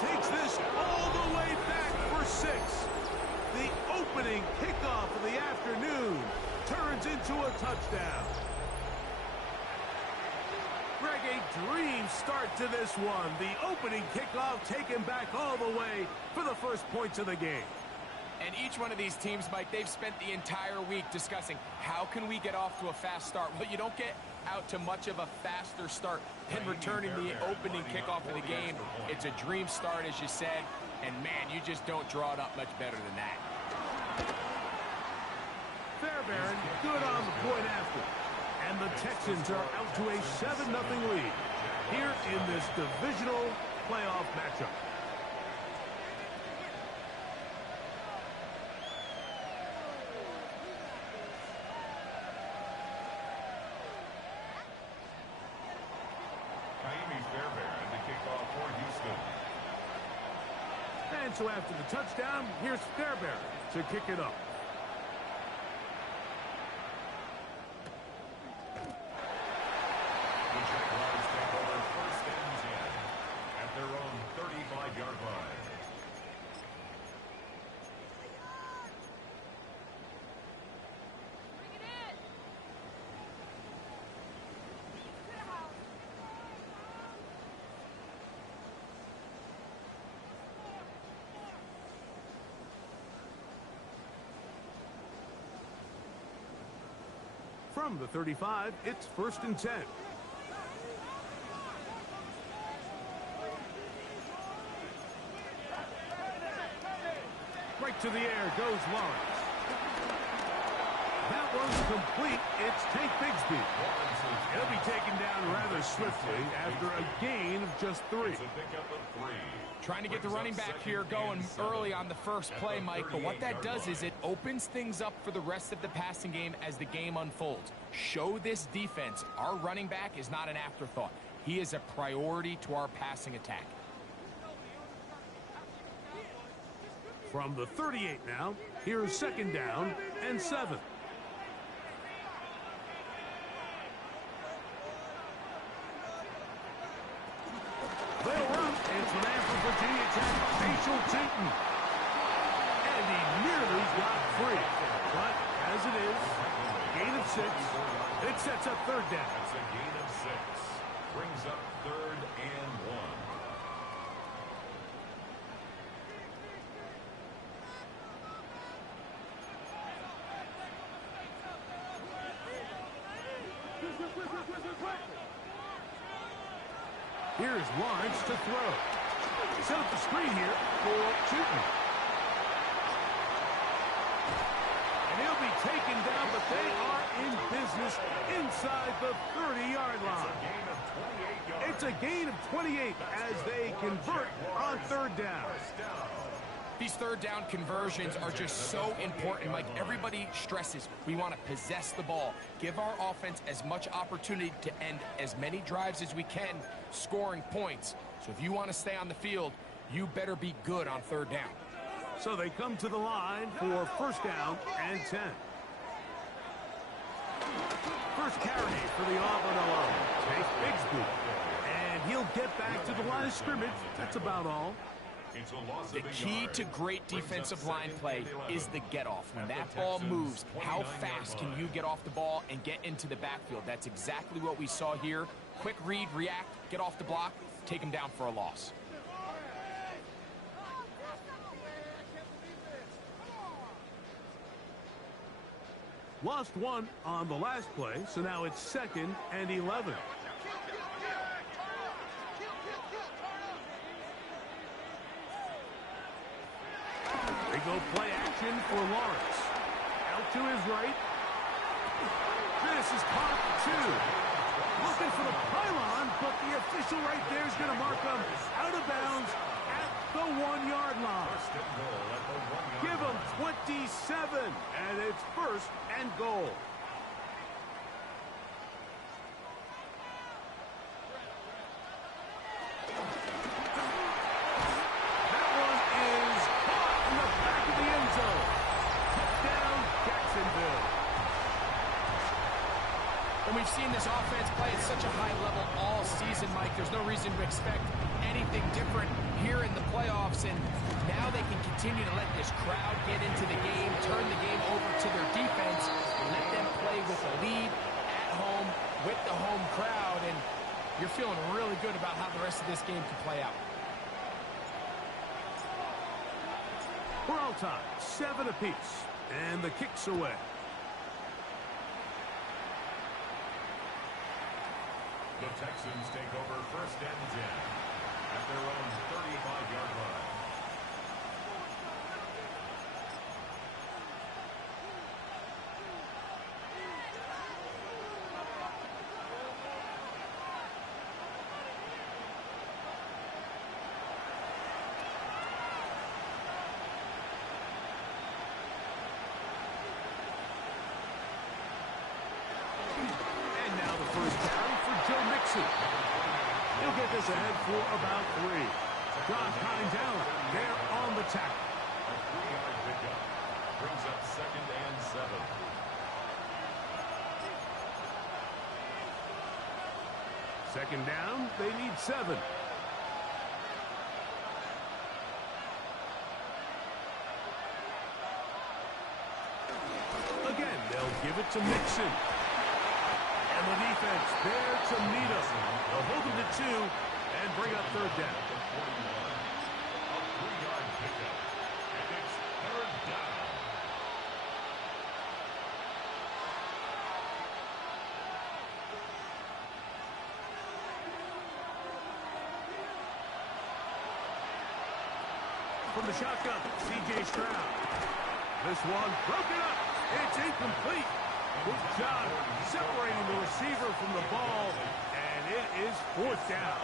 takes this all the way back for 6. The opening kickoff of the afternoon turns into a touchdown. Greg, a dream start to this one. The opening kickoff taken back all the way for the first points of the game. And each one of these teams, Mike, they've spent the entire week discussing how can we get off to a fast start. Well, you don't get out to much of a faster start than returning the opening kickoff of the game. It's a dream start, as you said, and man, you just don't draw it up much better than that. Fairbairn good on the point after. And the Texans are out to a 7-0 lead here in this divisional playoff matchup. Fairbairn to kick off for Houston. And so after the touchdown, here's Fairbairn to kick it up. The Jaguars take over 1st and 10 at their own 35-yard line. From the 35, it's 1st and 10. Right to the air goes Lawrence. That one's complete. It's Tank Bigsby. He'll be taken down rather swiftly after a gain of just 3. It's a pickup of 3. Trying to get the running back here going early on the first play, Mike, but what that does is it opens things up for the rest of the passing game as the game unfolds. Show this defense our running back is not an afterthought. He is a priority to our passing attack. From the 38 now, here's 2nd down and 7. They'll run. It's the man from Virginia Tech, Rachel Tinton. And he nearly got free. But as it is, gain of 6. It sets up 3rd down. That's a gain of 6. Brings up 3rd and 1. Here's Lawrence to throw. Set up the screen here for Tinton. And he'll be taken down, but they are in business inside the 30-yard line. It's a gain of 28 as they convert on 3rd down. These 3rd down conversions are just so important, Mike. Everybody stresses we want to possess the ball, give our offense as much opportunity to end as many drives as we can, scoring points. So if you want to stay on the field, you better be good on 3rd down. So they come to the line for 1st down and 10. First carry for the Auburn alum, Tank Bigsby. And he'll get back to the line of scrimmage. That's about all. The key to great defensive line play is the get-off. When that ball moves, how fast can you get off the ball and get into the backfield? That's exactly what we saw here. Quick read, react, get off the block, take him down for a loss. Lost 1 on the last play, so now it's 2nd and 11. They go play action for Lawrence. Out to his right. This is caught 2. Looking for the pylon, but the official right there is going to mark him out of bounds at the 1-yard line. Give him 27, and it's 1st and goal. And we've seen this offense play at such a high level all season, Mike. There's no reason to expect anything different here in the playoffs, and now they can continue to let this crowd get into the game, turn the game over to their defense, let them play with a lead at home with the home crowd, and you're feeling really good about how the rest of this game can play out. We're all tied, 7 apiece, and the kick's away. The Texans take over first and 10 at their own 35-yard line. He'll get this ahead for about 3. Josh Hines Allen there on the tackle. A 3-yard pickup brings up second and 7. Second down, they need 7. Again, they'll give it to Mixon. And the defense there to meet us. They'll hold him to 2 and bring up third down. A 3-yard pickup, and it's third down. From the shotgun, C.J. Stroud. This one broken up. It's incomplete. Good job separating the receiver from the ball, and it is fourth down.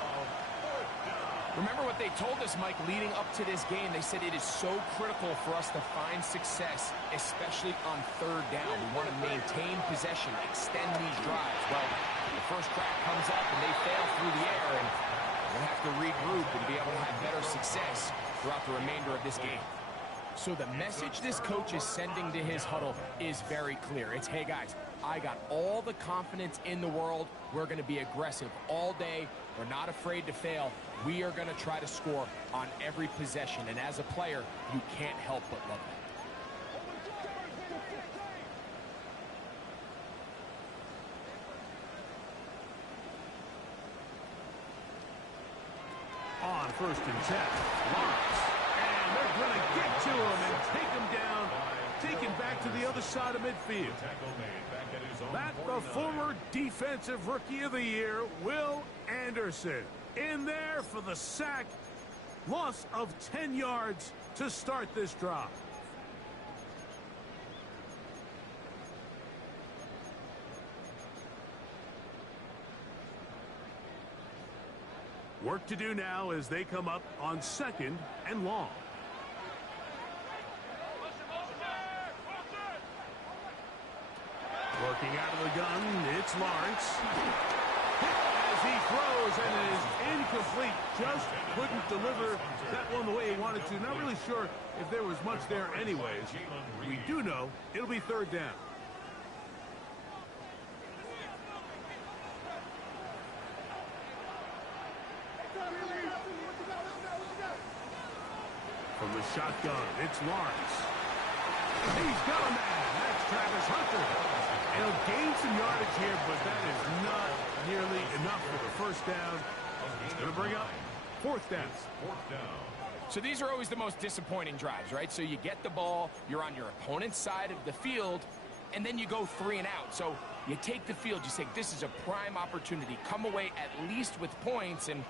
Remember what they told us, Mike, leading up to this game. They said it is so critical for us to find success, especially on third down. We want to maintain possession, extend these drives. Well, the first crack comes up, and they fail through the air, and we'll have to regroup and be able to have better success throughout the remainder of this game. So the message this coach is sending to his huddle is very clear. It's, hey, guys, I got all the confidence in the world. We're going to be aggressive all day. We're not afraid to fail. We are going to try to score on every possession. And as a player, you can't help but love it. On first and 10, Lawrence. And they're going to get to him and take him down, taken back to the other side of midfield. That the former Defensive Rookie of the Year, Will Anderson, in there for the sack. Loss of 10 yards to start this drive. Work to do now as they come up on second and long. Working out of the gun, it's Lawrence. As he throws, and it is incomplete. Just couldn't deliver that one the way he wanted to. Not really sure if there was much there anyways. We do know it'll be third down. From the shotgun, it's Lawrence. He's got a man. That's Travis Hunter. And he'll gain some yardage here, but that is not nearly enough for the first down. He's going to bring up fourth down. So these are always the most disappointing drives, right? So you get the ball, you're on your opponent's side of the field, and then you go 3 and out. So you take the field, you say, this is a prime opportunity. Come away at least with points, and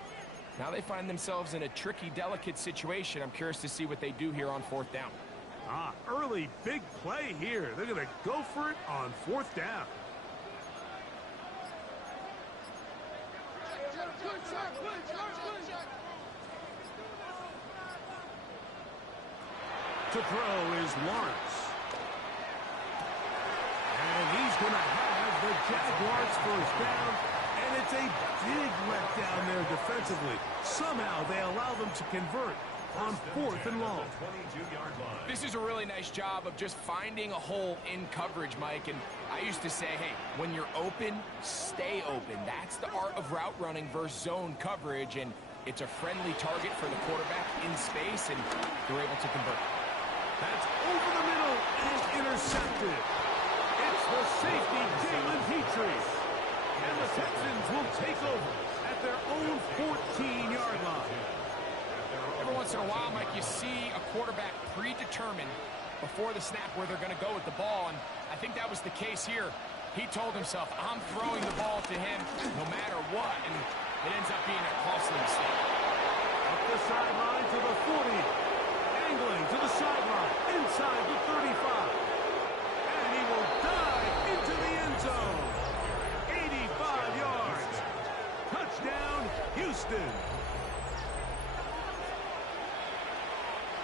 now they find themselves in a tricky, delicate situation. I'm curious to see what they do here on fourth down. Early big play here. They're going to go for it on fourth down. To throw is Lawrence. And he's going to have the Jaguars first down. And it's a big letdown there defensively. Somehow they allow them to convert on fourth and long. This is a really nice job of just finding a hole in coverage, Mike. And I used to say, hey, when you're open, stay open. That's the art of route running versus zone coverage. And It's a friendly target for the quarterback in space, and they're able to convert. That's over the middle and intercepted. It's the safety, Jalen Petrie. And the Texans will take over at their own 14-yard line. Every once in a while, Mike, you see a quarterback predetermined before the snap where they're going to go with the ball, and I think that was the case here. He told himself, I'm throwing the ball to him no matter what, and it ends up being a costly mistake. Up the sideline to the 40. Angling to the sideline, inside the 35. And he will dive into the end zone. 85 yards. Touchdown, Houston.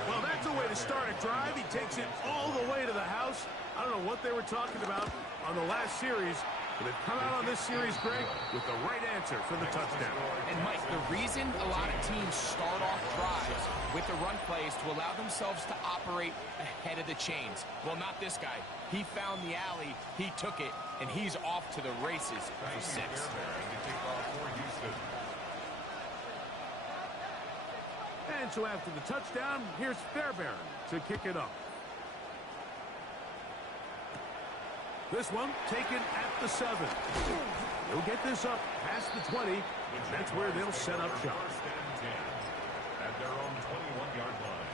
Well, that's a way to start a drive. He takes it all the way to the house. I don't know what they were talking about on the last series, but they've come out on this series, Greg, with the right answer for the touchdown. And, Mike, the reason a lot of teams start off drives with the run plays to allow themselves to operate ahead of the chains. Well, not this guy. He found the alley, he took it, and he's off to the races for 6. And so after the touchdown, here's Fairbairn to kick it up. This one taken at the 7. They'll get this up past the 20. That's where they'll set up shop. At their own 21-yard line.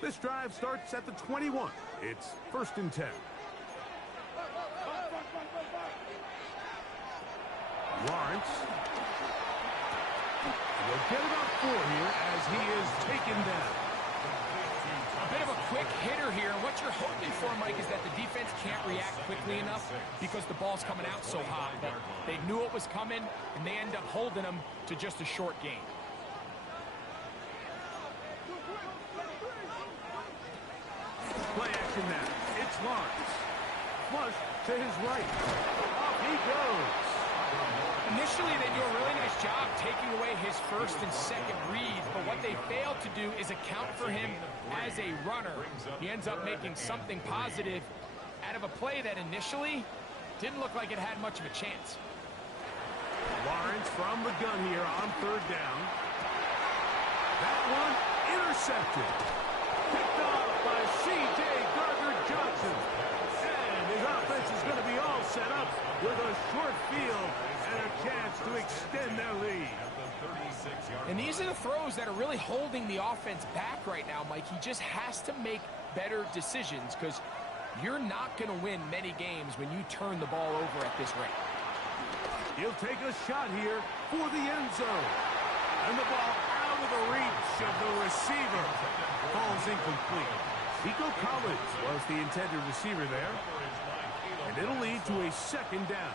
This drive starts at the 21. It's 1st and 10. Lawrence. He'll get about 4 here as he is taken down. A bit of a quick hitter here. What you're hoping for, Mike, is that the defense can't react quickly enough because the ball's coming out so hot. But they knew it was coming, and they end up holding them to just a short gain. Play action now. It's Lawrence. Flush to his right. Off he goes. Initially, they do a really nice job taking away his first and second reads, but what they failed to do is account for him as a runner. He ends up making something positive out of a play that initially didn't look like it had much of a chance. Lawrence from the gun here on 3rd down. That one intercepted. Picked off by C.J. Gardner-Johnson. And his offense is going to be all set up with a short field and a chance to extend their lead. And these are the throws that are really holding the offense back right now, Mike. He just has to make better decisions because you're not going to win many games when you turn the ball over at this rate. He'll take a shot here for the end zone. And the ball out of the reach of the receiver. Falls incomplete. Nico Collins was the intended receiver there. And it'll lead to a 2nd down.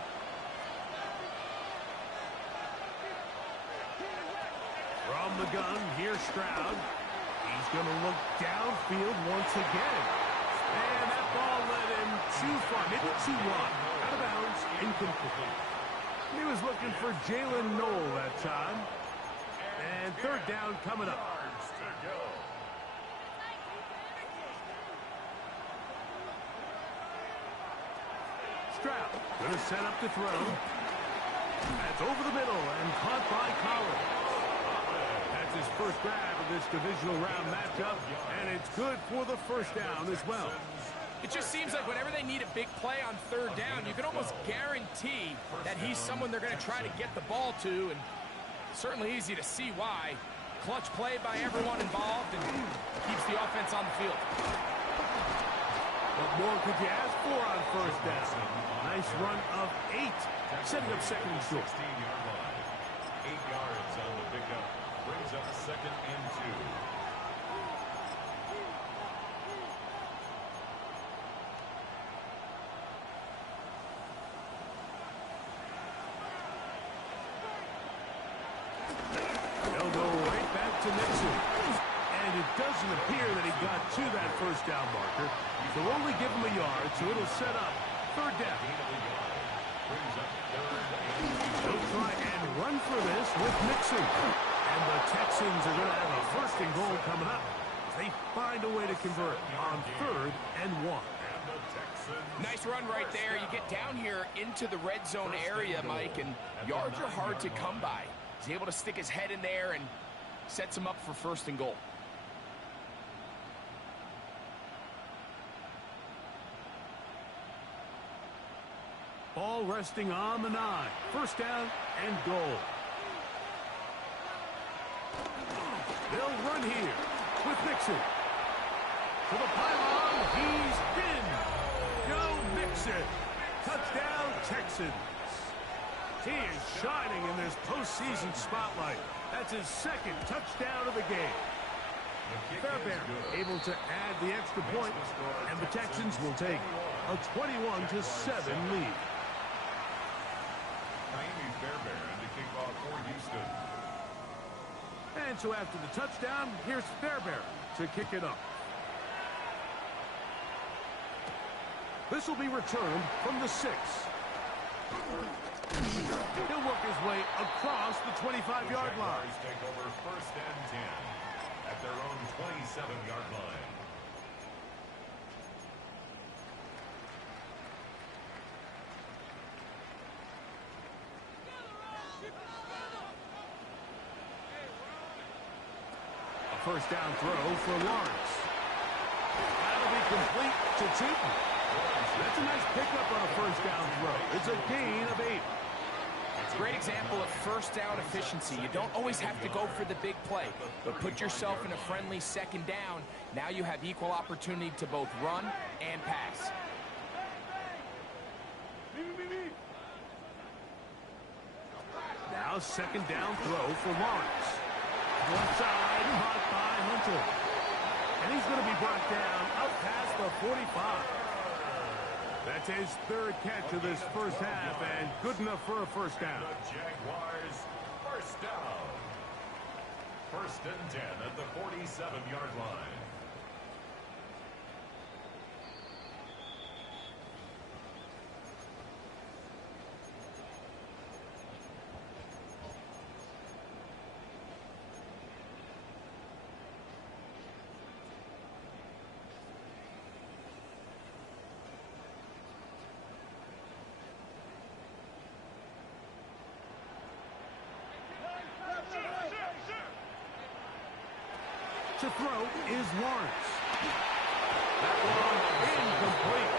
From the gun, here's Stroud. He's going to look downfield once again. And that ball led him too far, maybe too wide. Out of bounds, incomplete. He was looking for Jalen Noel that time. And 3rd down coming up. Stroud going to set up to throw. That's over the middle and caught by Collins. That's his first grab of this divisional round matchup, and it's good for the 1st down as well. It just seems like whenever they need a big play on 3rd down, you can almost guarantee that he's someone they're going to try to get the ball to, and certainly easy to see why. Clutch play by everyone involved and keeps the offense on the field. What more could you ask for on 1st down? Nice run of 8, setting up 2nd and short. 16-yard line. 8 yards on the pickup. Brings up 2nd and 2. They'll go right back to Mixon. And it doesn't appear that he got to that 1st down marker. They'll only give him a yard, so it'll set up 3rd down. They'll try and run for this with Mixon. And the Texans are going to have a 1st and goal coming up They find a way to convert on 3rd and 1. Nice run right there. You get down here into the red zone area, Mike, and yards are hard to come by. He's able to stick his head in there and sets him up for 1st and goal. Ball resting on the 9. 1st down and goal. They'll run here with Mixon. To the pylon, he's in. Go Mixon. Touchdown, Texans. He is shining in this postseason spotlight. That's his 2nd touchdown of the game. Fairbairn able to add the extra point, and the Texans will take a 21-7 lead. Fairbairn to kick off for Houston. And so after the touchdown, here's Fairbairn to kick it up. This will be returned from the 6. He'll work his way across the 25-yard line. Take over 1st and 10 at their own 27-yard line. A 1st down throw for Lawrence. That'll be complete to Tootin. That's a nice pickup on a 1st down throw. It's a gain of 8. Great example of 1st down efficiency. You don't always have to go for the big play, but put yourself in a friendly 2nd down. Now you have equal opportunity to both run and pass. Now 2nd down throw for Lawrence. Left side, caught by Hunter. And he's going to be brought down up past the 45. That's his 3rd catch of this 1st half, and good enough for a 1st down. The Jaguars, 1st down. 1st and 10 at the 47-yard line. To throw is Lawrence. That one incomplete.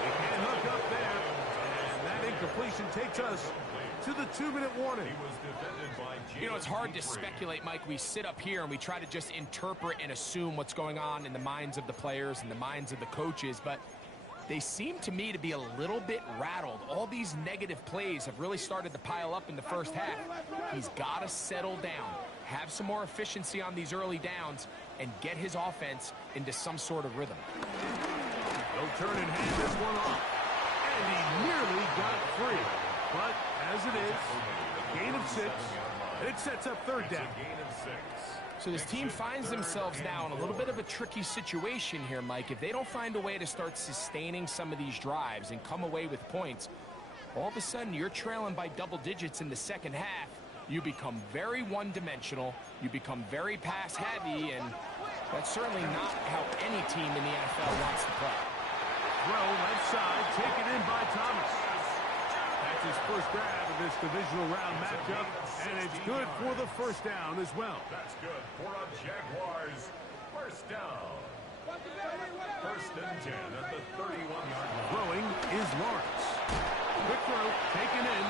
They can't hook up there. And that incompletion takes us to the 2-minute warning. He was defended by James. You know, it's hard to speculate, Mike. We sit up here and we try to just interpret and assume what's going on in the minds of the players and the minds of the coaches, but they seem to me to be a little bit rattled. All these negative plays have really started to pile up in the 1st half. He's got to settle down, have some more efficiency on these early downs, and get his offense into some sort of rhythm. They'll turn and hand this one off. And he nearly got free. But as it is, gain of 6, and it sets up 3rd down. Gain of 6. So this team finds themselves now in a little bit of a tricky situation here, Mike. If they don't find a way to start sustaining some of these drives and come away with points, all of a sudden you're trailing by double digits in the 2nd half. You become very one-dimensional, you become very pass-heavy, and that's certainly not how any team in the NFL wants to play. Throw left side, taken in by Thomas. That's his 1st grab of this divisional round matchup, and it's good for the 1st down as well. That's good for a Jaguars 1st down. 1st and 10 at the 31-yard line. Throwing is Lawrence. Quick throw, taken in.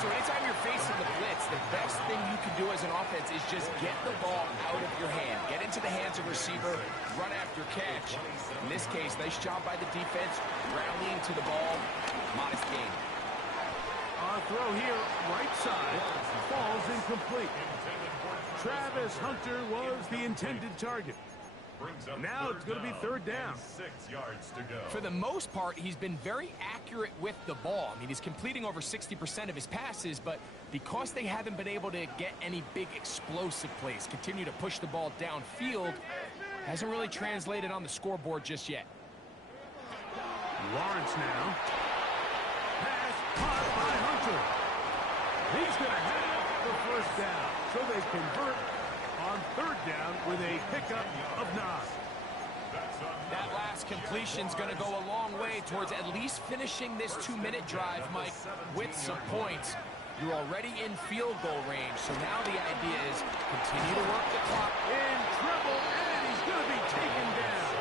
So anytime you're facing the blitz, the best thing you can do as an offense is just get the ball out of your hand. Get into the hands of receiver, run after catch. In this case, nice job by the defense, rallying to the ball. Modest gain. Our throw here, right side, falls incomplete. Travis Hunter was the intended target. Now it's going to be 3rd down. 6 yards to go. For the most part, he's been very accurate with the ball. I mean, he's completing over 60% of his passes, but because they haven't been able to get any big explosive plays, continue to push the ball downfield, hasn't really translated on the scoreboard just yet. Lawrence now. Pass caught by Hunter. He's going to have the 1st down. So they convert, on third down with a pickup of 9. That last completion's going to go a long way towards at least finishing this 2-minute drive, Mike, with some points. You're already in field goal range, so now the idea is continue to work the clock. In trouble, and he's going to be taken down.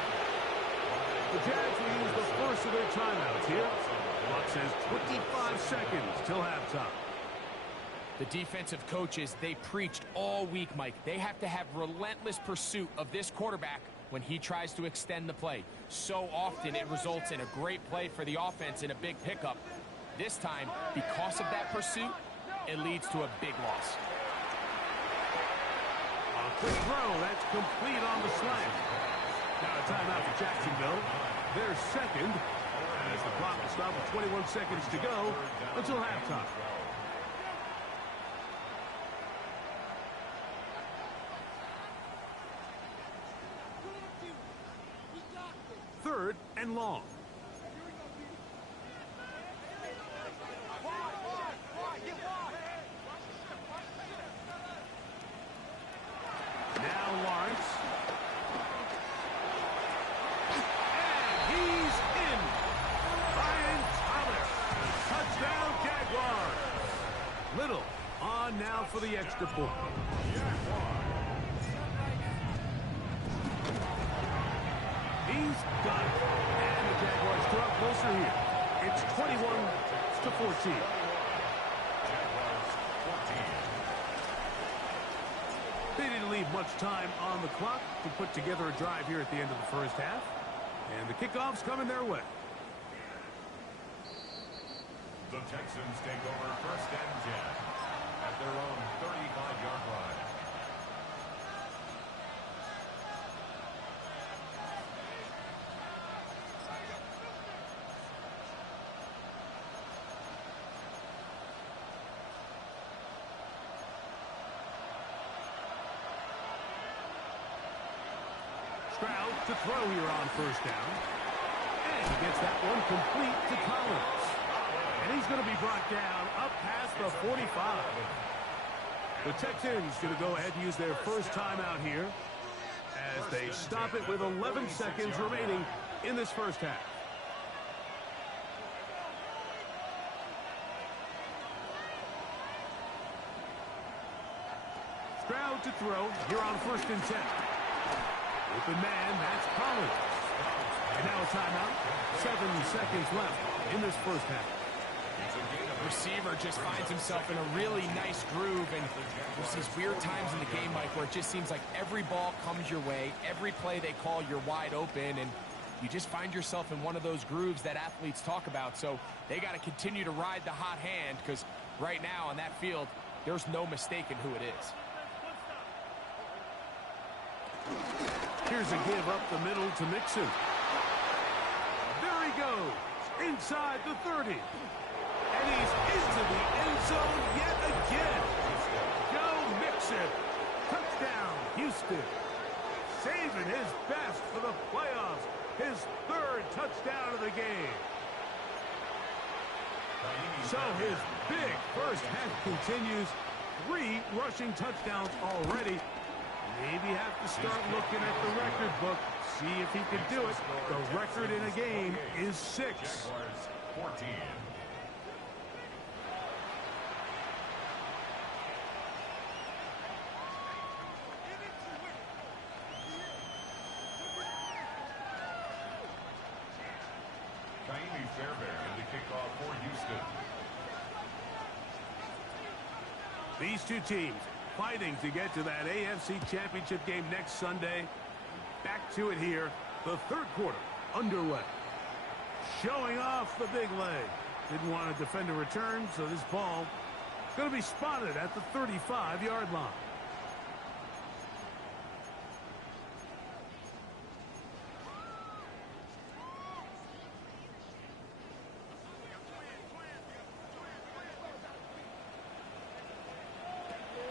The Jags will use the first of their timeouts here. Clock says 25 seconds till halftime. The defensive coaches, they preached all week, Mike. They have to have relentless pursuit of this quarterback when he tries to extend the play. So often it results in a great play for the offense and a big pickup. This time, because of that pursuit, it leads to a big loss. A quick throw, that's complete on the slant. Now a timeout for Jacksonville. Their second, as the clock will stop with 21 seconds to go until halftime. Third and long. Now Lawrence. And he's in. Brian Thomas. Touchdown Jaguars. Little on now for the extra point. He's got it. And the Jaguars draw closer here. It's 21-14. They didn't leave much time on the clock to put together a drive here at the end of the first half. And the kickoff's coming their way. The Texans take over first and 10 at their own 35-yard line. Stroud to throw here on first down. And he gets that one complete to Collins. And he's going to be brought down up past the 45. The Texans going to go ahead and use their first timeout here as they stop it with 11 seconds remaining in this first half. Stroud to throw here on first and 10. Open man, that's Collins. And now a timeout. 7 seconds left in this first half. Receiver just finds himself in a really nice groove, and there's these weird times in the game, Mike, where it just seems like every ball comes your way, every play they call, you're wide open, and you just find yourself in one of those grooves that athletes talk about. So they got to continue to ride the hot hand, because right now on that field, there's no mistaking who it is. Here's a give up the middle to Mixon. There he goes, inside the 30. And he's into the end zone yet again. Joe Mixon. Touchdown, Houston. Saving his best for the playoffs. His third touchdown of the game. So his big first half continues. 3 rushing touchdowns already. Maybe have to start looking at the record book. See if he can do it. The record in a game is 6. Jaguars 14. Kaimi Fairbairn in the kickoff for Houston. These two teams fighting to get to that AFC Championship game next Sunday. Back to it here. The third quarter underway. Showing off the big leg. Didn't want to defend a return, so this ball going to be spotted at the 35-yard line.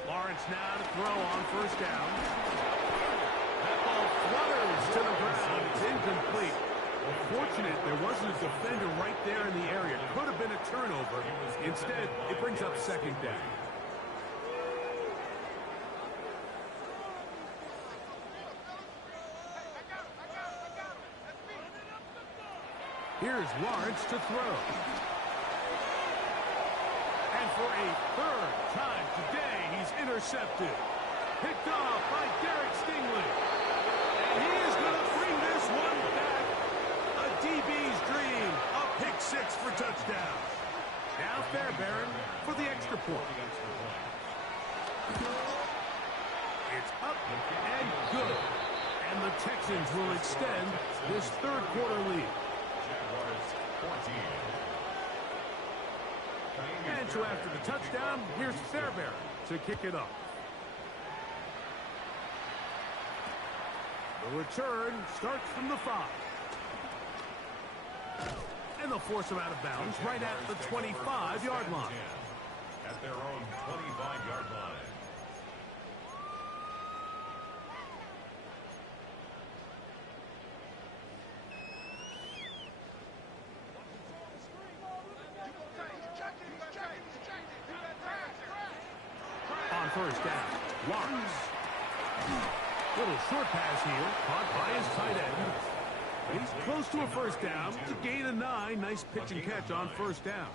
Lawrence now to throw on first down. That ball flutters to the ground. It's incomplete. Fortunate there wasn't a defender right there in the area. Could have been a turnover. Instead, it brings up second down. Here's Lawrence to throw. And for a third time today, he's intercepted. Picked off by Derek Stingley. And he is going to bring this one back. A DB's dream. A pick six for touchdown. Now Fairbairn for the extra point. It's up and good. And the Texans will extend this third quarter lead. And so after the touchdown, here's Fairbairn to kick it off. The return starts from the 5. And they'll force him out of bounds right at the 25-yard line. At their own 25-yard line. On first down, Lawrence. Little short pass here, caught by his tight end. He's close to a first down to gain a 9. Nice pitch and catch on first down.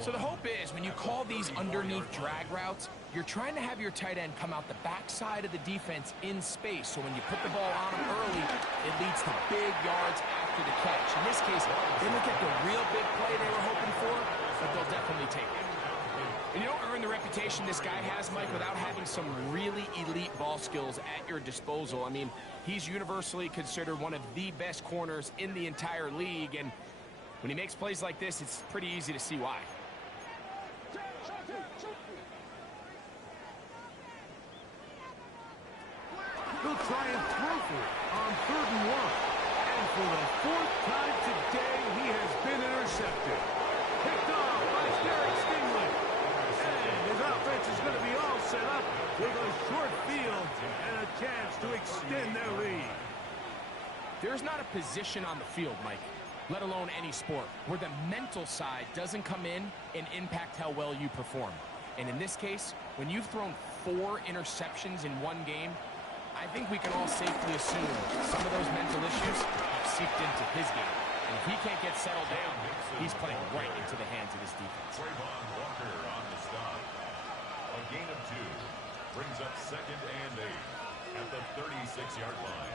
So the hope is when you call these underneath drag routes, you're trying to have your tight end come out the backside of the defense in space. So when you put the ball on him early, it leads to big yards after the catch. In this case, they didn't get the real big play they were hoping for, but they'll definitely take it. And you don't earn the reputation this guy has, Mike, without having some really elite ball skills at your disposal. I mean, he's universally considered one of the best corners in the entire league, and when he makes plays like this, it's pretty easy to see why. He'll try and throw for it on 3rd and 1. And for the 4th time today, he has been intercepted. Picked off by Derek Stingley. And his offense is going to be all set up with a short field and a chance to extend their lead. There's not a position on the field, Mike, let alone any sport, where the mental side doesn't come in and impact how well you perform. And in this case, when you've thrown 4 interceptions in one game, I think we can all safely assume some of those mental issues have seeped into his game. And if he can't get settled down, he's playing right into the hands of his defense. Trayvon Walker on the stop. A gain of 2 brings up 2nd and 8 at the 36-yard line.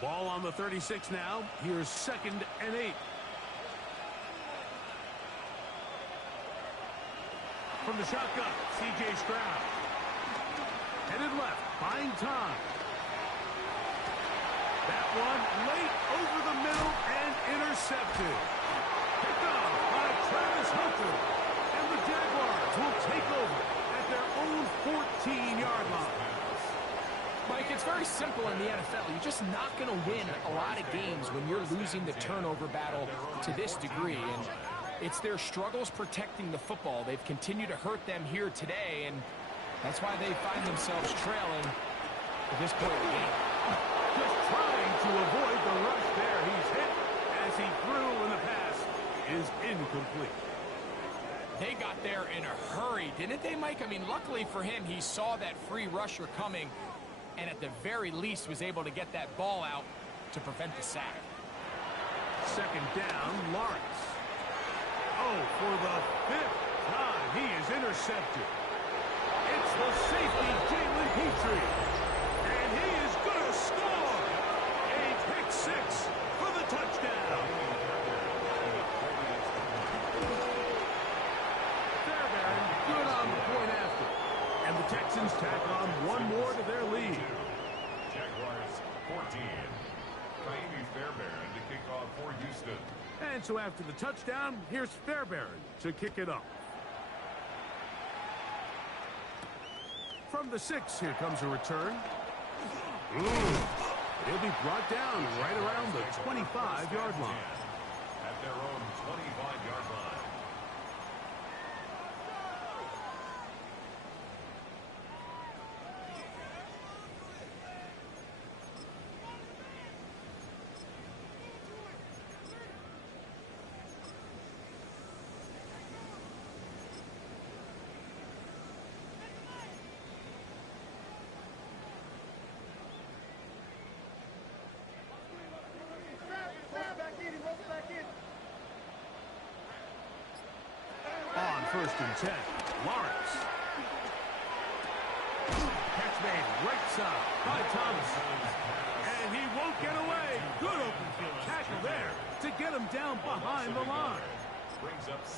Ball on the 36 now. Here's 2nd and 8. From the shotgun, C.J. Stroud. Headed left, buying time. That one late over the middle and intercepted. Picked off by Travis Hunter. And the Jaguars will take over at their own 14-yard line. Mike, it's very simple in the NFL. You're just not going to win a lot of games when you're losing the turnover battle to this degree. And it's their struggles protecting the football. They've continued to hurt them here today, and that's why they find themselves trailing at this point in the game. Just trying to avoid the rush there. He's hit as he threw, and the pass is incomplete. They got there in a hurry, didn't they, Mike? I mean, luckily for him, he saw that free rusher coming, and at the very least was able to get that ball out to prevent the sack. 2nd down, Lawrence. Oh, for the 5th time, he is intercepted. It's the safety, Jalen Petrie. And he is going to score. A pick 6 for the touchdown. Fairbairn good on the point after. And the Texans tack on one more to their lead. Jaguars 14. Ka'imi Fairbairn to kick off for Houston. And so after the touchdown, here's Fairbairn to kick it off. From the 6, here comes a return. He'll be brought down right around the 25-yard line. At their own 25-yard line. first and 10. Lawrence. Catch made right side by Thomas. And he won't get away. Good open field tackle there to get him down behind the line.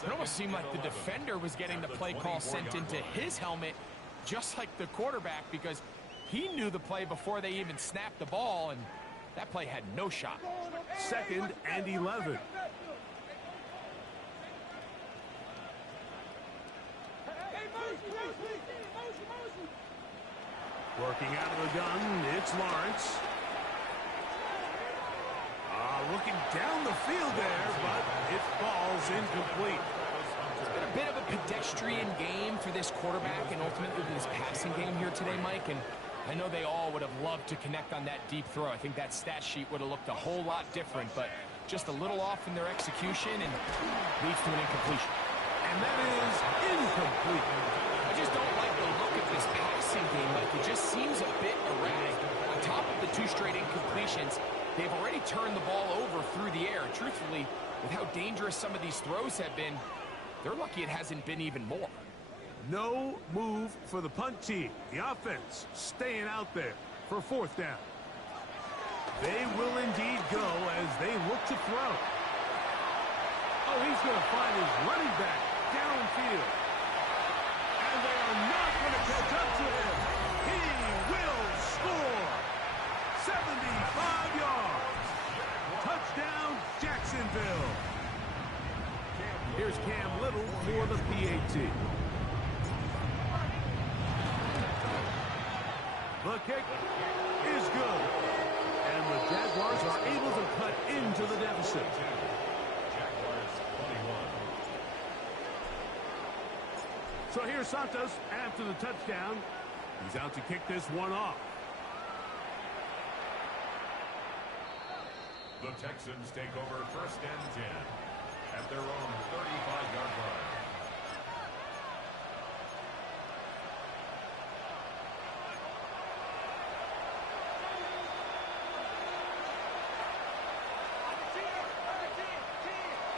It almost seemed like the defender was getting the play call sent into his helmet, just like the quarterback, because he knew the play before they even snapped the ball, and that play had no shot. 2nd and 11. Working out of the gun, it's Lawrence. Looking down the field there, but it falls incomplete. It's been a bit of a pedestrian game for this quarterback and ultimately this passing game here today, Mike, and I know they all would have loved to connect on that deep throw. I think that stat sheet would have looked a whole lot different, but just a little off in their execution and leads to an incompletion. And that is incomplete. I just don't like the look of this passing game. Like, it just seems a bit erratic. On top of the 2 straight incompletions, they've already turned the ball over through the air. Truthfully, with how dangerous some of these throws have been, they're lucky it hasn't been even more. No move for the punt team. The offense staying out there for 4th down. They will indeed go as they look to throw. Oh, he's going to find his running back downfield. And they are not going to catch up to him. He will score. 75 yards. Touchdown, Jacksonville. Here's Cam Little for the PAT. The kick is good. And the Jaguars are able to cut into the deficit. Jaguars 21. So here's Santos after the touchdown. He's out to kick this one off. The Texans take over 1st and 10 at their own 35-yard line.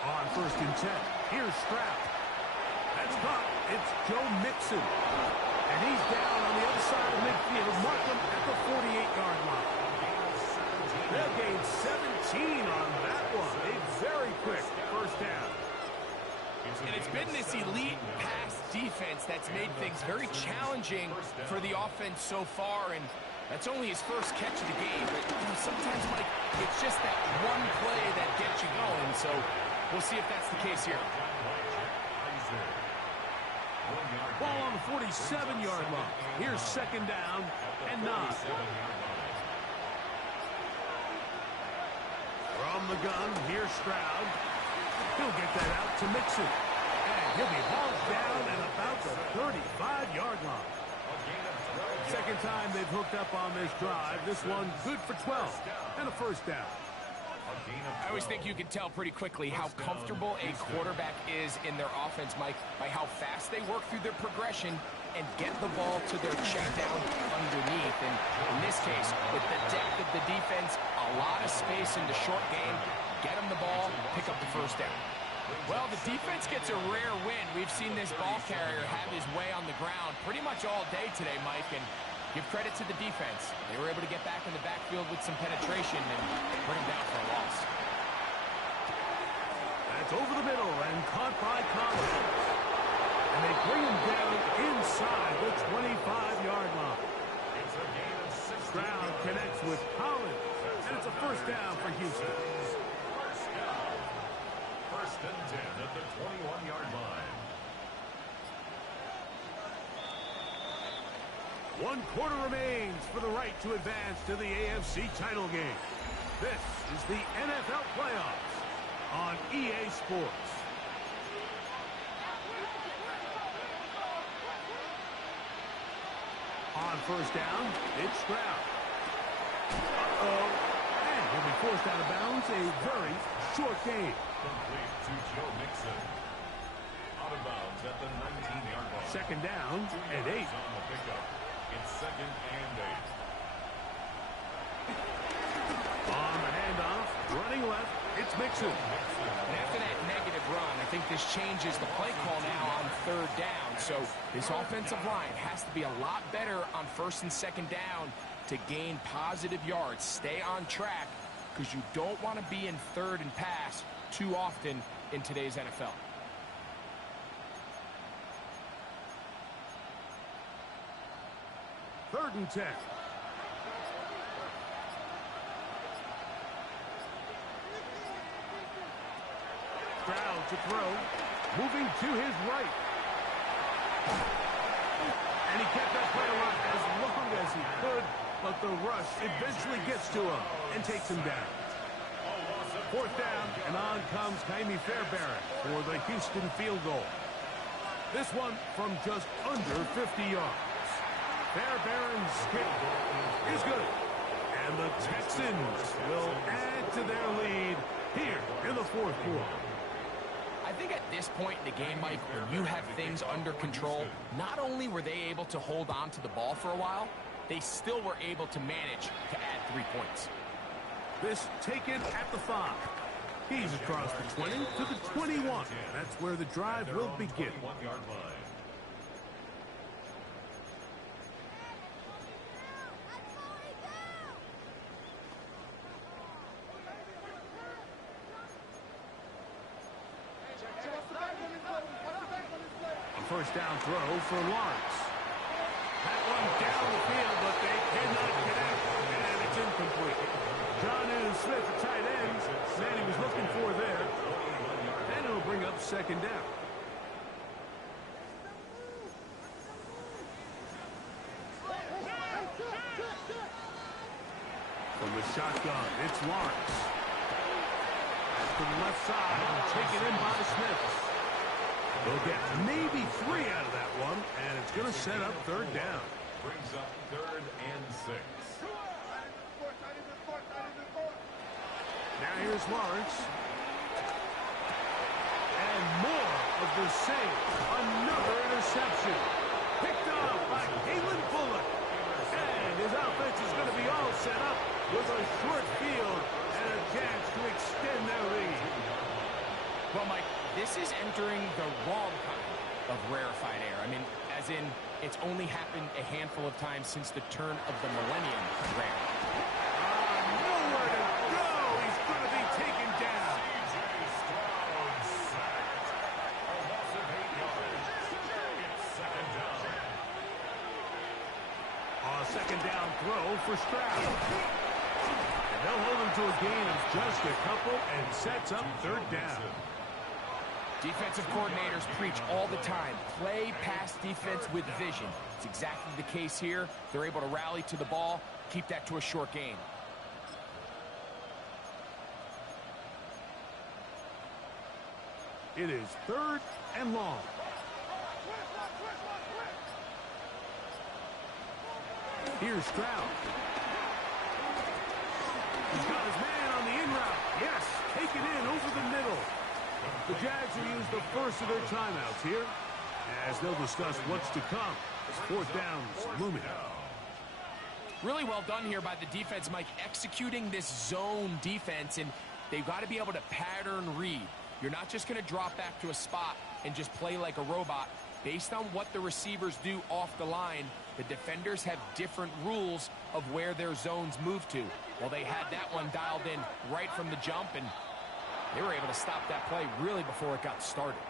On 1st and 10, here's Stroud. That's caught. It's Joe Mixon. And he's down on the other side of midfield. Mark him at the 48-yard line. They'll gain 17 on that one. A very quick 1st down. And it's been this elite pass defense that's made things very challenging for the offense so far, and that's only his first catch of the game. But sometimes, Mike, it's just that one play that gets you going, so we'll see if that's the case here. Ball on the 47-yard line. Here's 2nd down and 9. From the gun, here's Stroud. He'll get that out to Mixon. And he'll be hauled down at about the 35-yard line. 2nd time they've hooked up on this drive. This one good for 12 and a 1st down. I always think you can tell pretty quickly how comfortable a quarterback is in their offense, Mike, by how fast they work through their progression and get the ball to their check down underneath. And in this case, with the depth of the defense, a lot of space in the short game, get them the ball, pick up the 1st down. Well, the defense gets a rare win. We've seen this ball carrier have his way on the ground pretty much all day today, Mike, and give credit to the defense. They were able to get back in the backfield with some penetration and bring him down for a loss. That's over the middle and caught by Collins. And they bring him down inside the 25-yard line. Stroud connects with Collins, and it's a 1st down for Houston. 1st and 10 at the 21-yard line. 1 quarter remains for the right to advance to the AFC title game. This is the NFL playoffs on EA Sports. On 1st down, it's Stroud. And he'll be forced out of bounds. A very short game. Complete to Joe Mixon. Out of bounds at the 19-yard line. 2nd down and 8. On the pickup. It's 2nd and 8. On the handoff, running left, it's Mixon. And after that negative run, I think this changes the play call now on down. So this offensive line has to be a lot better on first and second down to gain positive yards. Stay on track, because you don't want to be in third and pass too often in today's NFL. Third and 10. Stroud to throw. Moving to his right. And he kept that play alive as long as he could, but the rush eventually gets to him and takes him down. Fourth down, and on comes Ka'imi Fairbairn for the Houston field goal. This one from just under 50 yards. Fairbairn's kick is good. And the Texans will add to their lead here in the fourth quarter. I think at this point in the game, Mike, when you have things under control, not only were they able to hold on to the ball for a while, they still were able to manage to add 3 points. This taken at the 5. He's across the 20 to the 21. That's where the drive will begin. First down throw for Lawrence. That one down the field, but they cannot connect, and it's incomplete. Jonnu Smith, the tight end, man he was looking for there. And it'll bring up second down. From the shotgun, it's Lawrence. That's to the left side, taken in by Smith. They'll get maybe 3 out of that one, and it's going to set up third down. Brings up 3rd and 6. Now here's Lawrence. And more of the same. Another interception. Picked off by Kalen Bullock. And his offense is going to be all set up with a short field and a chance to extend their lead. Well, Mike, this is entering the wrong kind of rarefied air. I mean, as in, it's only happened a handful of times since the turn of the millennium rare. Nowhere to go. He's going to be taken down. Second down throw for Stroud. And they'll hold him to a gain of just a couple and sets up third down. Defensive coordinators preach all the time, play pass defense with vision. It's exactly the case here. They're able to rally to the ball, keep that to a short gain. It is third and long. Here's Stroud. He's got his man on the in route. Yes, take it in over the middle. The Jags will use the first of their timeouts here, as they'll discuss what's to come as fourth down's looming. Really well done here by the defense, Mike, executing this zone defense, and they've got to be able to pattern read. You're not just going to drop back to a spot and just play like a robot. Based on what the receivers do off the line, the defenders have different rules of where their zones move to. Well, they had that one dialed in right from the jump, and they were able to stop that play really before it got started.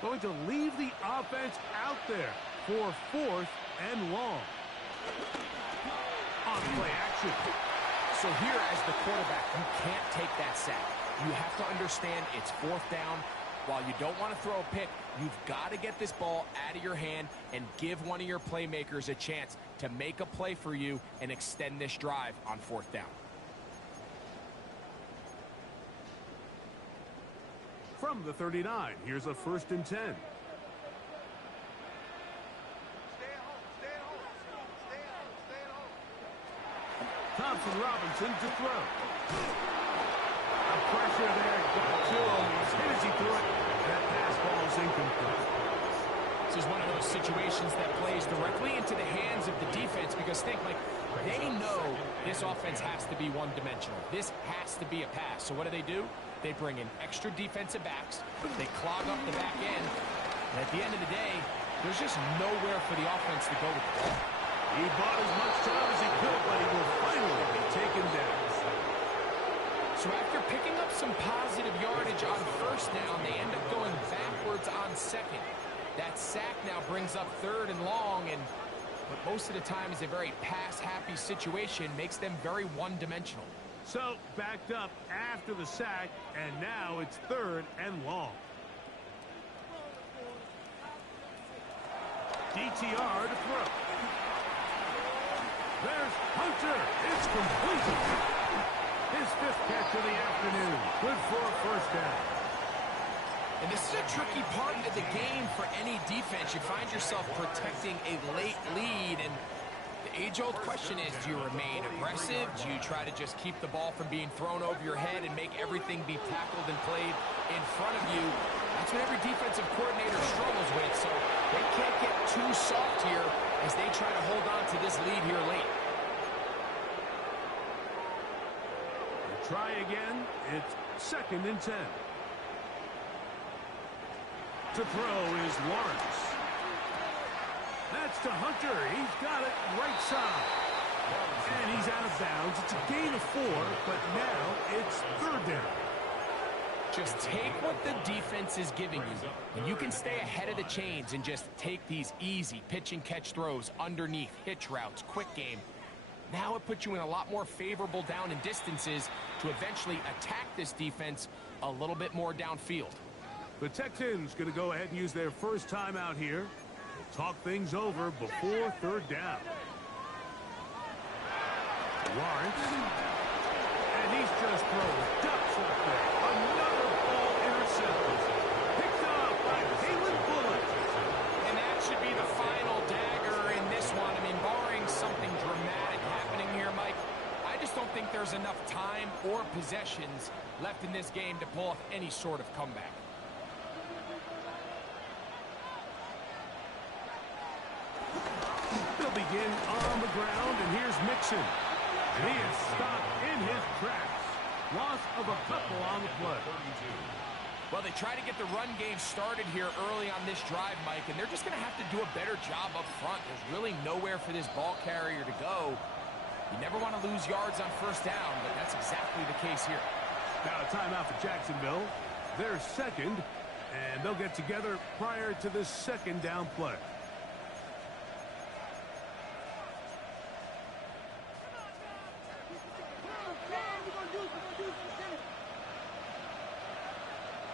Going to leave the offense out there for fourth and long. On play action. So here as the quarterback, you can't take that sack. You have to understand it's fourth down. While you don't want to throw a pick, you've got to get this ball out of your hand and give one of your playmakers a chance to make a play for you and extend this drive on fourth down. From the 39, here's a 1st and 10. Thompson Robinson to throw. The pressure there got to him. He's hit as he threw it. That pass ball is incomplete. is one of those situations that plays directly into the hands of the defense because think, like, they know this offense has to be one-dimensional. This has to be a pass. So what do? They bring in extra defensive backs. They clog up the back end. And at the end of the day, there's just nowhere for the offense to go with the ball. He bought as much time as he could, but he will finally be taken down. So after picking up some positive yardage on first down, they end up going backwards on second. That sack now brings up 3rd and long, and what most of the time is a very pass-happy situation makes them very one-dimensional. So backed up after the sack, and now it's 3rd and long. DTR to throw. There's Hunter. It's complete. His 5th catch of the afternoon. Good for a first down. And this is a tricky part of the game for any defense. You find yourself protecting a late lead, and the age-old question is, do you remain aggressive? Do you try to just keep the ball from being thrown over your head and make everything be tackled and played in front of you? That's what every defensive coordinator struggles with, so they can't get too soft here as they try to hold on to this lead here late. Try again. It's 2nd and 10. To throw is Lawrence. That's to Hunter. He's got it right side. And he's out of bounds. It's a gain of 4, but now it's 3rd down. Just take what the defense is giving you, and you can stay ahead of the chains and just take these easy pitch-and-catch throws underneath, hitch routes, quick game. Now it puts you in a lot more favorable down and distances to eventually attack this defense a little bit more downfield. The Texans going to go ahead and use their first time out here. We'll talk things over before 3rd down. Lawrence. And he's just throwing ducks up there. Another ball intercepted. Picked up by Kalen Bullock. And that should be the final dagger in this one. I mean, barring something dramatic happening here, Mike, I just don't think there's enough time or possessions left in this game to pull off any sort of comeback. They'll begin on the ground, and here's Mixon. And he is stopped in his tracks. Loss of a couple on the play. Well, they try to get the run game started here early on this drive, Mike, and they're just going to have to do a better job up front. There's really nowhere for this ball carrier to go. You never want to lose yards on first down, but that's exactly the case here. Now a timeout for Jacksonville. They're 2nd, and they'll get together prior to this 2nd down play.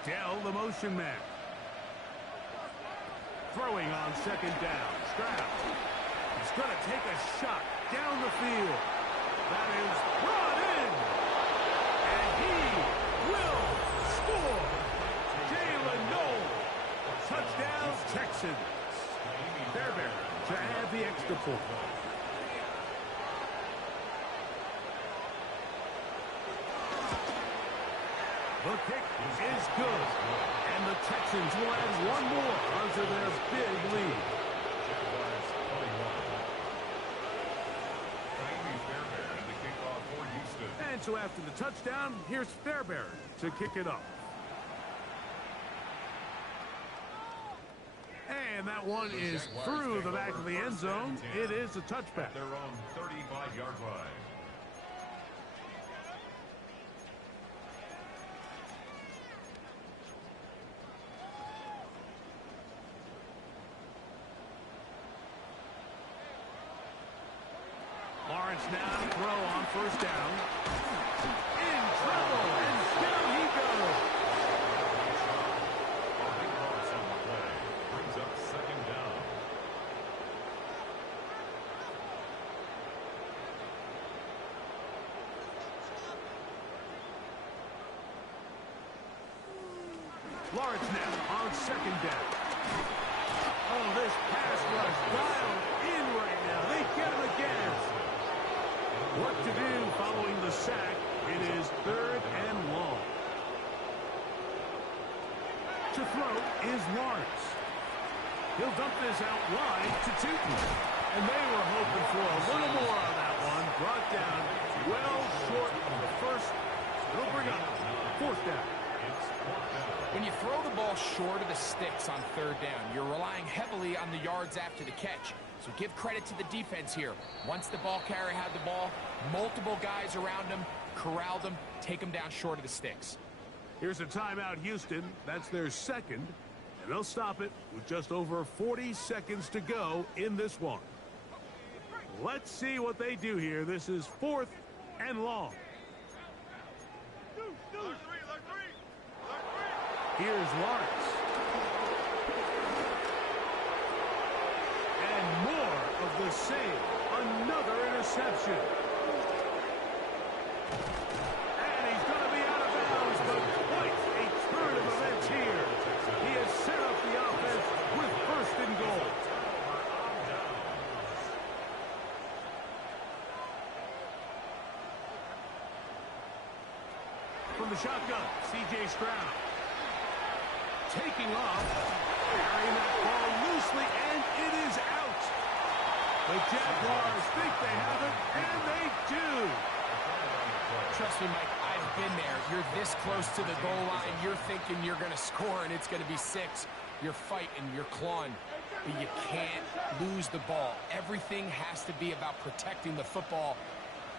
Dell, the motion man. Throwing on 2nd down. Stroud. He's going to take a shot down the field. That is brought in. And he will score. Jalen Noel. Touchdown, Texans. Fairbairn to add the extra point. The kick is good. And the Texans will add one more onto their big lead. And so after the touchdown, here's Fairbairn to kick it up. And that one is through the back of the end zone. It is a touchback. Their own 35-yard line. Lawrence now to throw on first down. In trouble, and down he goes. A big loss on the play. Brings up 2nd down. Lawrence now on 2nd down. Oh, this pass rush dialed in right now. They get him again. Work to do following the sack. It is 3rd and long. To throw is Lawrence. He'll dump this out wide to Tootin. And they were hoping for a little more on that one. Brought down well short of the first. They'll bring up fourth down. When you throw the ball short of the sticks on third down, you're relying heavily on the yards after the catch. So give credit to the defense here. Once the ball carrier had the ball, multiple guys around him, corralled him, take him down short of the sticks. Here's a timeout, Houston. That's their second. And they'll stop it with just over 40 seconds to go in this one. Let's see what they do here. This is fourth and long. Here's Lawrence. And more of the same. Another interception. And he's going to be out of bounds, but quite a turn of events here. He has set up the offense with first and goal. From the shotgun, C.J. Stroud. Taking off, carrying that ball loosely, and it is out. The Jaguars think they have it, and they do. Trust me, Mike, I've been there. You're this close to the goal line. You're thinking you're going to score, and it's going to be 6. You're fighting, you're clawing, but you can't lose the ball. Everything has to be about protecting the football.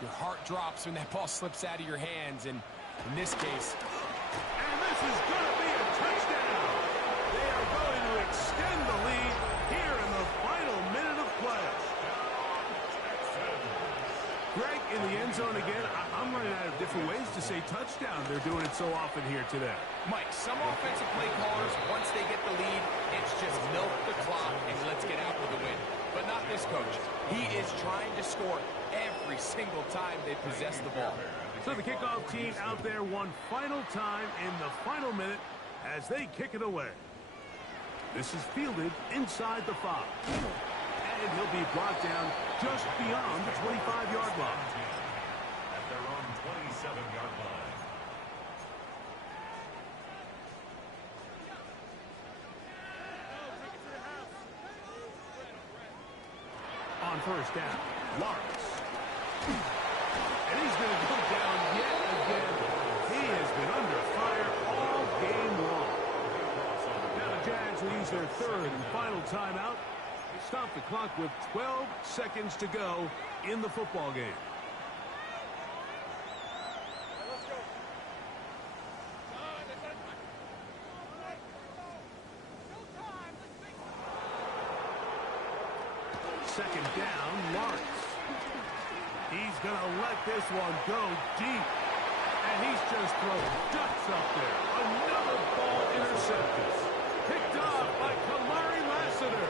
Your heart drops when that ball slips out of your hands, and in this case... And this is going to be a touchdown. They are going to extend the lead here in the final minute of play. Greg, in the end zone again. I'm running out of different ways to say touchdown. They're doing it so often here today. Mike, some offensive play callers, once they get the lead, it's just milk the clock and let's get out with the win. But not this coach. He is trying to score every single time they possess the ball. So the kickoff team out there one final time in the final minute as they kick it away. This is fielded inside the 5. And he'll be brought down just beyond the 25-yard line. At their own 27-yard line. On first down, Lawrence. And he's going to go down yet again. He has been under fire all game long. Now the Jags will use their third and final timeout. Stop the clock with 12 seconds to go in the football game. Second down, Lawrence. He's going to let this one go deep. And he's just thrown ducks up there. Another ball intercepted. Picked off by Kamari Lassiter.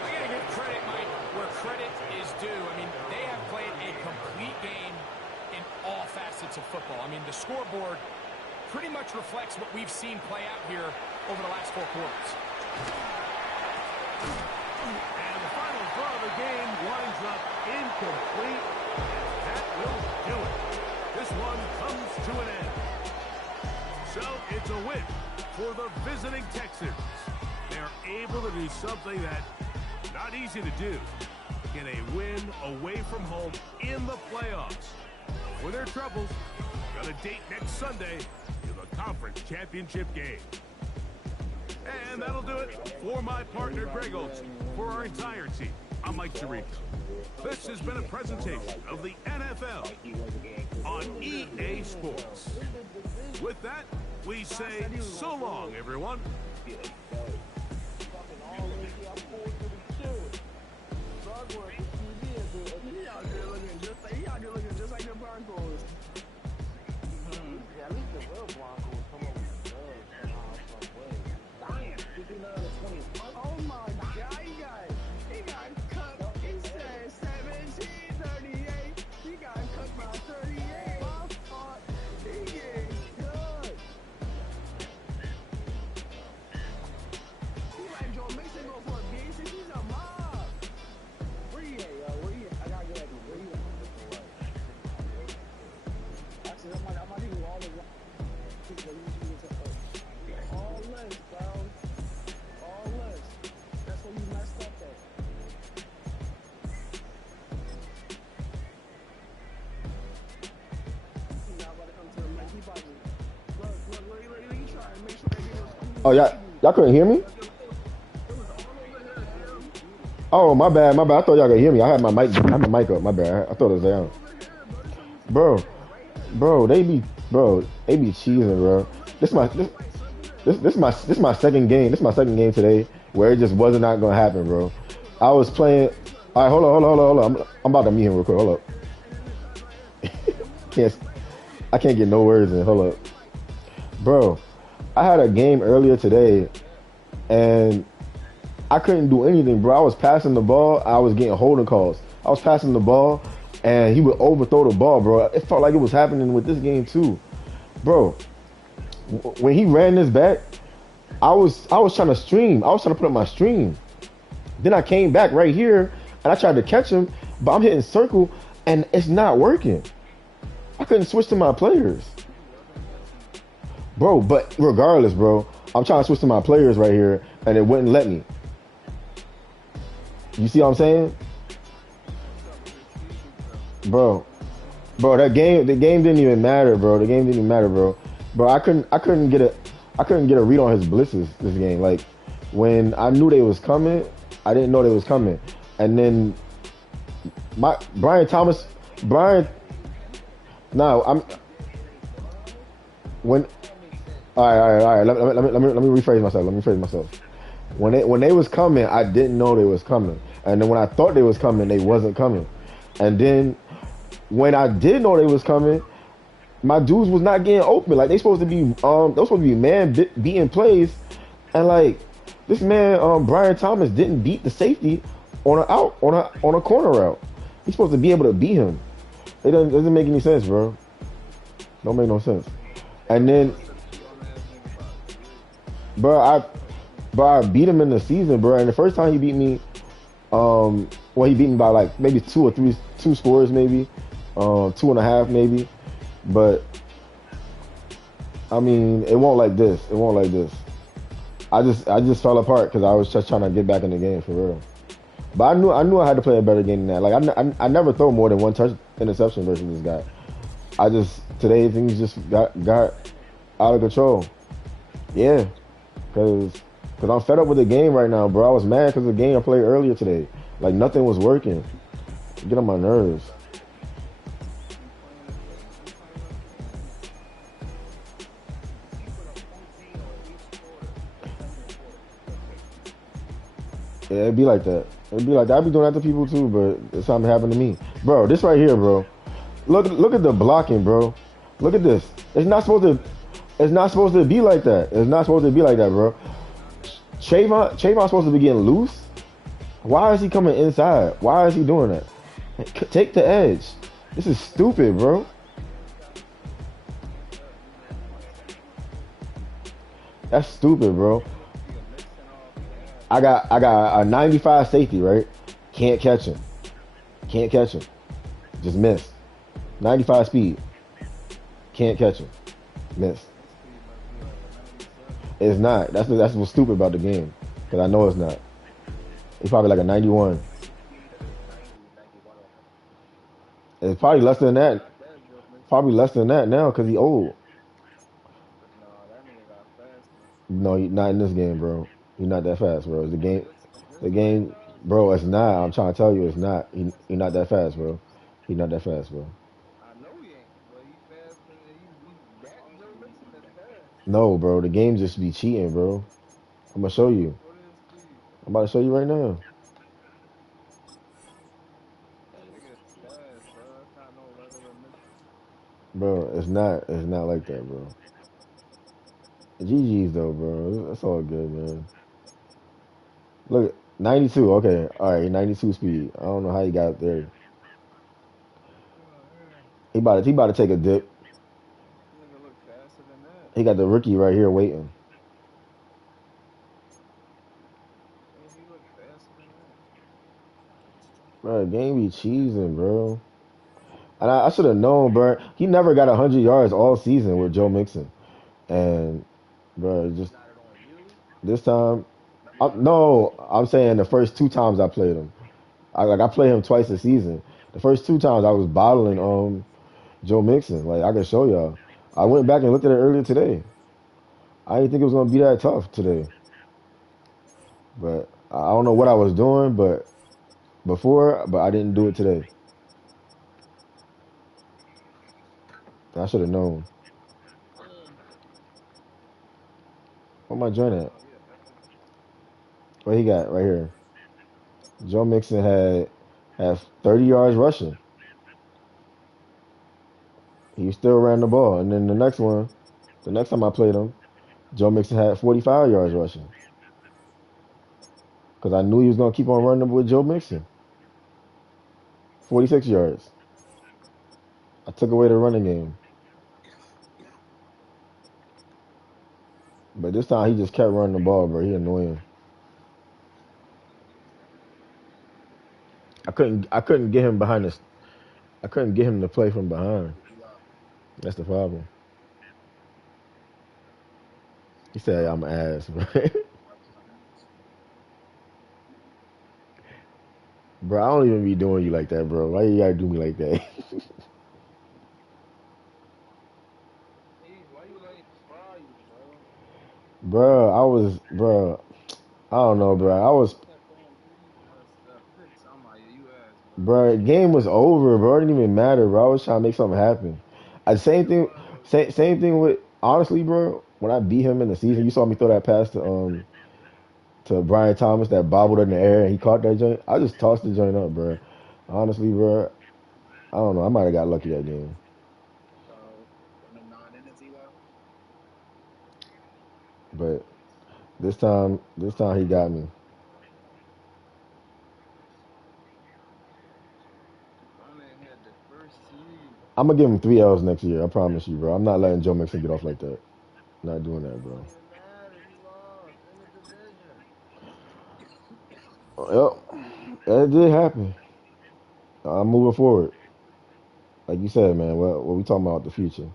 I got to give credit, Mike, where credit is due. I mean, they have played a complete game in all facets of football. I mean, the scoreboard pretty much reflects what we've seen play out here over the last 4 quarters. And the final throw of the game winds up incomplete. That will do it. This one comes to an end. So it's a win for the visiting Texans. They're able to do something that not easy to do. Get a win away from home in the playoffs. For their troubles, got a date next Sunday in the conference championship game. And that'll do it for my partner, Greg Olsen. For our entire team, I'm Mike Tirico. This has been a presentation of the NFL on EA Sports. With that, we say so long, everyone. Oh, y'all couldn't hear me? Oh, my bad, my bad. I thought y'all could hear me. I had my mic up. My bad. I thought it was down. Bro, bro, they be cheesing, bro. This my this my second game. This is my second game today where it just wasn't not gonna happen, bro. I was playing. All right, hold on. I'm about to meet him real quick. Hold up. Can't I can't get no words in. Hold up, bro. I had a game earlier today, and I couldn't do anything, bro. I was passing the ball. I was getting holding calls. I was passing the ball, and he would overthrow the ball, bro. It felt like it was happening with this game too, bro. When he ran this back, I was trying to stream. I was trying to put up my stream. Then I came back right here, and I tried to catch him, but I'm hitting circle, and it's not working. I couldn't switch to my players, bro. But regardless, bro, I'm trying to switch to my players right here, and it wouldn't let me. You see what I'm saying? Bro, the game didn't even matter, bro. The game didn't even matter, bro. Bro, I couldn't get a read on his blitzes this game. Like when I knew they was coming, I didn't know they was coming. And then Brian no, I'm when all right. Let me rephrase myself. When they was coming, I didn't know they was coming. And then when I thought they was coming, they wasn't coming. And then when I did know they was coming, my dudes was not getting open. Like they supposed to be man beating plays, and like this man Brian Thomas didn't beat the safety on a corner route. He's supposed to be able to beat him. It doesn't make any sense, bro. Don't make no sense. And then, bro, I beat him in the season, bro. And the first time he beat me, he beat me by like maybe two scores, maybe, 2.5, maybe. But I mean, it won't like this. It won't like this. I just fell apart because I was just trying to get back in the game for real. But I knew I had to play a better game than that. Like I never throw more than one touch interception versus this guy. Today things just got out of control. Yeah, because I'm fed up with the game right now, bro. I was mad because the game I played earlier today. Like nothing was working. Get on my nerves. Yeah, it'd be like that. It'd be like that. I be doing that to people too, but it's something happened to me, bro. This right here, bro. Look at the blocking, bro. Look at this. It's not supposed to be like that. It's not supposed to be like that, bro. Trayvon's supposed to be getting loose. Why is he coming inside? Why is he doing that? Take the edge. This is stupid, bro. That's stupid, bro. I got a 95 safety, right? Can't catch him. Just miss. 95 speed. Can't catch him. Miss. It's not. That's what's stupid about the game. Because I know it's not. It's probably like a 91. It's probably less than that. Probably less than that now because he's old. No, not in this game, bro. He's not that fast, bro. The game, bro. It's not. I'm trying to tell you, it's not. He's not that fast, bro. He's not that fast, bro. No, bro. The game just be cheating, bro. I'm gonna show you. I'm about to show you right now. Bro, it's not like that, bro. GG's though, bro. That's all good, man. Look, 92. Okay, all right, 92 speed. I don't know how he got there. He about to take a dip. He got the rookie right here waiting. Bro, game be cheesing, bro. And I should have known, bro. He never got 100 yards all season with Joe Mixon. And, bro, just this time. No, I'm saying the first two times I played him. I played him twice a season. The first two times I was bottling Joe Mixon. Like, I can show y'all. I went back and looked at it earlier today. I didn't think it was gonna be that tough today. But I don't know what I was doing, but before, but I didn't do it today. I should have known. What am I joining at? What he got right here? Joe Mixon had 30 yards rushing. He still ran the ball. And then the next one, the next time I played him, Joe Mixon had 45 yards rushing. Because I knew he was going to keep on running with Joe Mixon. 46 yards. I took away the running game. But this time he just kept running the ball, bro. He annoying. I couldn't get him behind this. I couldn't get him to play from behind. That's the problem. He said I'm ass, bro. Bro, I don't even be doing you like that, bro. Why you gotta do me like that? Bro, I don't know, bro. Bro, game was over, bro. It didn't even matter, bro. I was trying to make something happen. Same thing, same thing with honestly, bro. When I beat him in the season, you saw me throw that pass to Brian Thomas that bobbled in the air and he caught that joint. I just tossed the joint up, bro. Honestly, bro, I don't know. I might have got lucky that game, but this time he got me. I'm gonna give him 3 L's next year. I promise you, bro. I'm not letting Joe Mixon get off like that. Not doing that, bro. Yep, that did happen. I'm moving forward. Like you said, man. What we talking about the future?